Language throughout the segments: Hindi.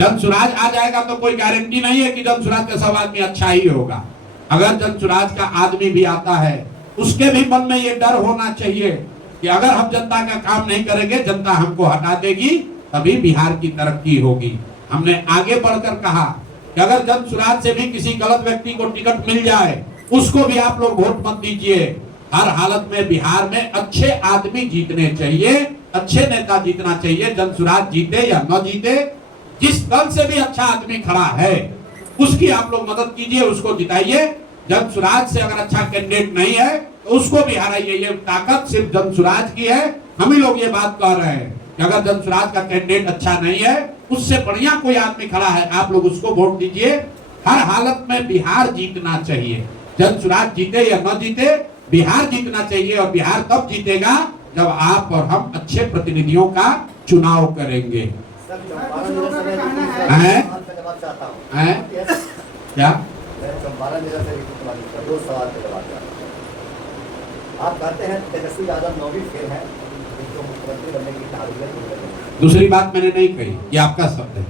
जनसुराज आ जाएगा तो कोई गारंटी नहीं है कि जनसुराज का सब आदमी अच्छा ही होगा। अगर जनसुराज का आदमी भी आता है, उसके भी मन में ये डर होना चाहिए कि अगर हम जनता का काम नहीं करेंगे, जनता हमको हटा देगी, तभी बिहार की तरक्की होगी। हमने आगे बढ़कर कहा कि अगर जनसुराज से भी किसी गलत व्यक्ति को टिकट मिल जाए, उसको भी आप लोग वोट मत दीजिए। हर हालत में बिहार में अच्छे आदमी जीतने चाहिए, अच्छे नेता जीतना चाहिए। जनसुराज जीते या न जीते, जिस दल से भी अच्छा आदमी खड़ा है उसकी आप लोग मदद कीजिए, उसको जिताइए। जनसुराज से अगर अच्छा कैंडिडेट नहीं है तो उसको भी हराइए। ये ताकत सिर्फ जनसुराज की है। हम ही लोग ये बात कह रहे हैं कि अगर जनसुराज का कैंडिडेट अच्छा नहीं है, उससे बढ़िया कोई आदमी खड़ा है, आप लोग उसको वोट दीजिए। हर हालत में बिहार जीतना चाहिए। जनसुराज जीते या न जीते, बिहार जीतना चाहिए। और बिहार तब जीतेगा जब आप और हम अच्छे प्रतिनिधियों का चुनाव करेंगे। हैं? क्या? आप कहते हैं तेजस्वी यादव नौवीं फेल है, तो मुख्यमंत्री बनने की तारीफ। दूसरी बात मैंने नहीं कही, ये आपका शब्द है।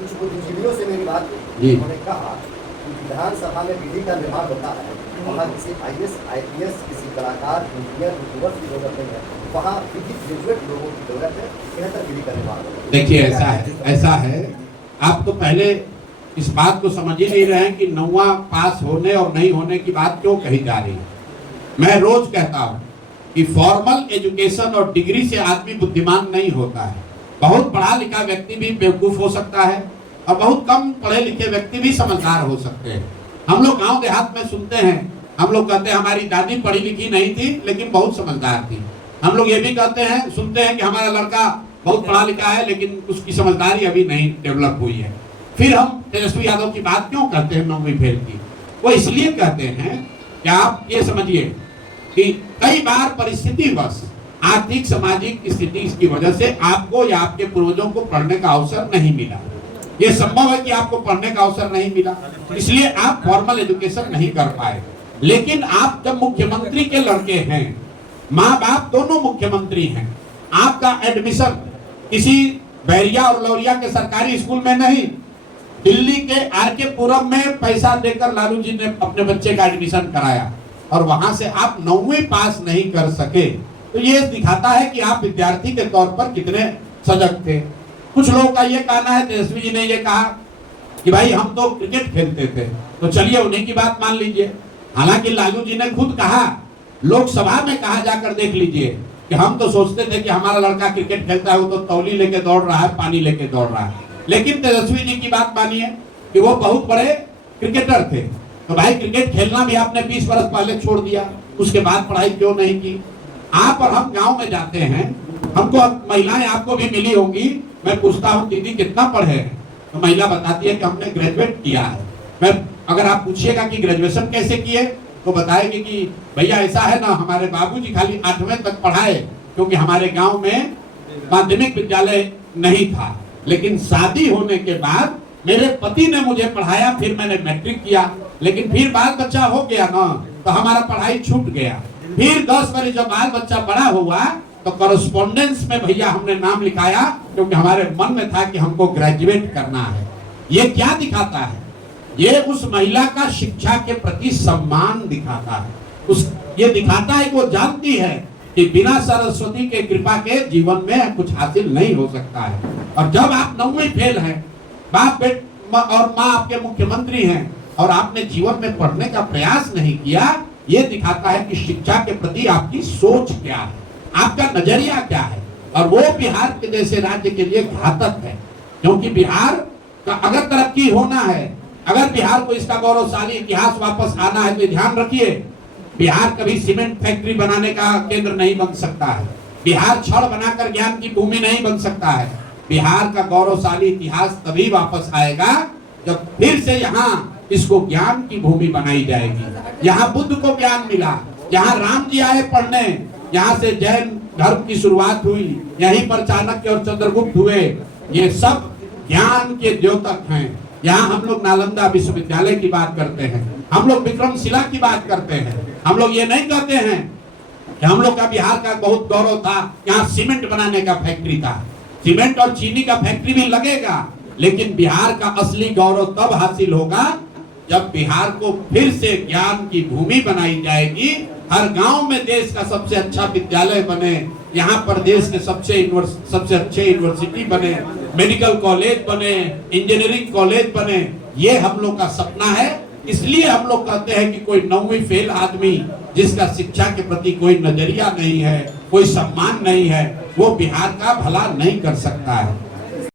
कुछ बुद्धिजीवियों से मेरी बात हुई, उन्होंने कहा कि विधानसभा में विधि का निर्माण होता है, वहाँ किसी IAS, IPS, किसी कलाकार, इंजीनियर, यूट्यूबर की जरूरत नहीं है, वहाँ विधि ग्रेजुएट लोगों की जरूरत है। बेहतर विधि का निर्माण होता है। देखिए ऐसा है, आप तो पहले इस बात को समझ ही नहीं रहे हैं कि 9वां पास होने और नहीं होने की बात क्यों कही जा रही है। मैं रोज कहता हूँ कि फॉर्मल एजुकेशन और डिग्री से आदमी बुद्धिमान नहीं होता है। बहुत पढ़ा लिखा व्यक्ति भी बेवकूफ हो सकता है और बहुत कम पढ़े लिखे व्यक्ति भी समझदार हो सकते हैं। हम लोग गांव देहात में सुनते हैं, हम लोग कहते हैं हमारी दादी पढ़ी लिखी नहीं थी लेकिन बहुत समझदार थी। हम लोग ये भी कहते हैं, सुनते हैं कि हमारा लड़का बहुत पढ़ा लिखा है लेकिन उसकी समझदारी अभी नहीं डेवलप हुई है। फिर हम तेजस्वी यादव की बात क्यों करते हैं 9वीं फेल की? वो इसलिए कहते हैं कि आप ये समझिए कि कई बार परिस्थितिवश, आर्थिक सामाजिक स्थिति की वजह से आपको या आपके पूर्वजों को पढ़ने का अवसर नहीं मिला। ये संभव है कि आपको पढ़ने का अवसर नहीं मिला, इसलिए आप फॉर्मल एजुकेशन नहीं कर पाए। लेकिन आप जब मुख्यमंत्री के लड़के हैं, माँ बाप दोनों मुख्यमंत्री हैं, आपका एडमिशन किसी बैरिया और लौरिया के सरकारी स्कूल में नहीं, दिल्ली के RK पुरम में पैसा देकर लालू जी ने अपने बच्चे का एडमिशन कराया और वहां से आप 9वीं पास नहीं कर सके, तो ये दिखाता है कि आप विद्यार्थी के तौर पर कितने सजग थे। कुछ लोगों का ये कहना है, तेजस्वी जी ने ये कहा कि भाई हम तो क्रिकेट खेलते थे, तो चलिए उन्हीं की बात मान लीजिए। हालांकि लालू जी ने खुद कहा, लोकसभा में कहा, जाकर देख लीजिए कि हम तो सोचते थे कि हमारा लड़का क्रिकेट खेलता है, वो तो तौली लेके दौड़ रहा है, पानी लेके दौड़ रहा है। लेकिन तेजस्वी जी की बात मानिए कि वो बहुत बड़े क्रिकेटर थे, तो भाई क्रिकेट खेलना भी आपने 20 वर्ष पहले छोड़ दिया, उसके बाद पढ़ाई क्यों नहीं की? आप और हम गांव में जाते हैं, हमको महिलाएं आपको भी मिली होंगी, मैं पूछता हूँ दीदी कितना पढ़े हैं, तो महिला बताती है कि हमने ग्रेजुएट किया है। मैं अगर आप पूछिएगा कि ग्रेजुएशन कैसे किए, तो बताएगी कि भैया ऐसा है ना, हमारे बाबूजी खाली 8वीं तक पढ़ाए, क्योंकि हमारे गांव में माध्यमिक विद्यालय नहीं था, लेकिन शादी होने के बाद मेरे पति ने मुझे पढ़ाया, फिर मैंने मैट्रिक किया, लेकिन फिर बाल बच्चा हो गया ना, तो हमारा पढ़ाई छूट गया। फिर 10 वर्ष जब बाल बच्चा बड़ा हुआ तो कॉरेस्पॉन्डेंस में भैया हमने नाम लिखाया, क्योंकि हमारे मन में था कि हमको ग्रेजुएट करना है। ये क्या दिखाता है? ये उस महिला का शिक्षा के प्रति सम्मान दिखाता है। ये दिखाता है कि वो जानती है कि बिना सरस्वती के कृपा के जीवन में कुछ हासिल नहीं हो सकता है। और जब आप 9वीं फेल हैं, बाप और माँ आपके मुख्यमंत्री हैं, और आपने जीवन में पढ़ने का प्रयास नहीं किया, ये दिखाता है कि शिक्षा के प्रति आपकी सोच क्या है, आपका नजरिया क्या है। और वो बिहार के जैसे राज्य के लिए घातक है, क्योंकि बिहार का अगर तरक्की होना है, अगर बिहार को इसका गौरवशाली इतिहास वापस आना है, तो ध्यान रखिए, बिहार कभी सीमेंट फैक्ट्री बनाने का केंद्र नहीं बन सकता है। बिहार छड़ बनाकर ज्ञान की भूमि नहीं बन सकता है। बिहार का गौरवशाली इतिहास तभी वापस आएगा जब फिर से यहाँ इसको ज्ञान की भूमि बनाई जाएगी। यहाँ बुद्ध को ज्ञान मिला, यहाँ राम जी आए पढ़ने, यहाँ से जैन धर्म की शुरुआत हुई, यहीं पर चाणक्य और चंद्रगुप्त हुए। ये सब ज्ञान के द्योतक हैं। यहाँ हम लोग नालंदा विश्वविद्यालय की बात करते हैं, हम लोग विक्रमशिला की बात करते हैं। हम लोग ये नहीं कहते हैं कि हम लोग का बिहार का बहुत गौरव था, यहाँ सीमेंट बनाने का फैक्ट्री था। सीमेंट और चीनी का फैक्ट्री भी लगेगा, लेकिन बिहार का असली गौरव तब हासिल होगा जब बिहार को फिर से ज्ञान की भूमि बनाई जाएगी। हर गांव में देश का सबसे अच्छा विद्यालय बने, यहाँ पर देश के सबसे अच्छे यूनिवर्सिटी बने, मेडिकल कॉलेज बने, इंजीनियरिंग कॉलेज बने। ये हम लोग का सपना है। इसलिए हम लोग कहते हैं कि कोई 9वीं फेल आदमी जिसका शिक्षा के प्रति कोई नजरिया नहीं है, कोई सम्मान नहीं है, वो बिहार का भला नहीं कर सकता है।